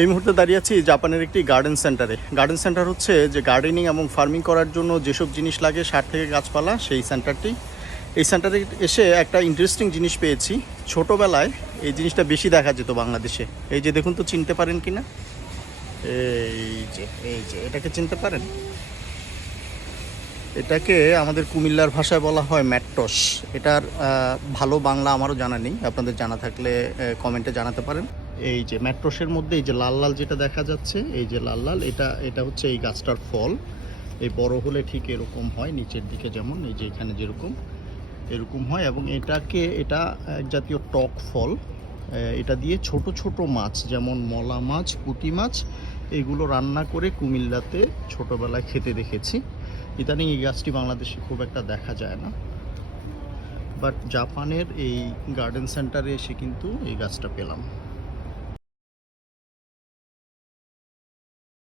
এই মুহূর্তে দাঁড়িয়ে আছি জাপানের একটি গার্ডেন সেন্টারে। গার্ডেন সেন্টার হচ্ছে যে গার্ডেনিং এবং ফার্মিং করার জন্য যেসব জিনিস লাগে সার থেকে গাছপালা, সেই সেন্টারটি। এই সেন্টারে এসে একটা ইন্টারেস্টিং জিনিস পেয়েছি। ছোটোবেলায় এই জিনিসটা বেশি দেখা যেত বাংলাদেশে। এই যে দেখুন তো, চিনতে পারেন কি না? এই যে এটাকে চিনতে পারেন? এটাকে আমাদের কুমিল্লার ভাষায় বলা হয় ম্যাট্টস। এটার ভালো বাংলা আমারও জানা নেই, আপনাদের জানা থাকলে কমেন্টে জানাতে পারেন। এই যে ম্যাট্রসের মধ্যে এই যে লাল লাল যেটা দেখা যাচ্ছে, এই যে লাল লাল, এটা হচ্ছে এই গাছটার ফল। এই বড় হলে ঠিক এরকম হয়, নিচের দিকে যেমন এই যে এখানে যেরকম এরকম হয়, এবং এটা এক জাতীয় টক ফল। এটা দিয়ে ছোট ছোট মাছ যেমন মলা মাছ, পুঁটি মাছ, এগুলো রান্না করে কুমিল্লাতে ছোটোবেলায় খেতে দেখেছি। ইদানিং এই গাছটি বাংলাদেশে খুব একটা দেখা যায় না, বাট জাপানের এই গার্ডেন সেন্টারে এসে কিন্তু এই গাছটা পেলাম।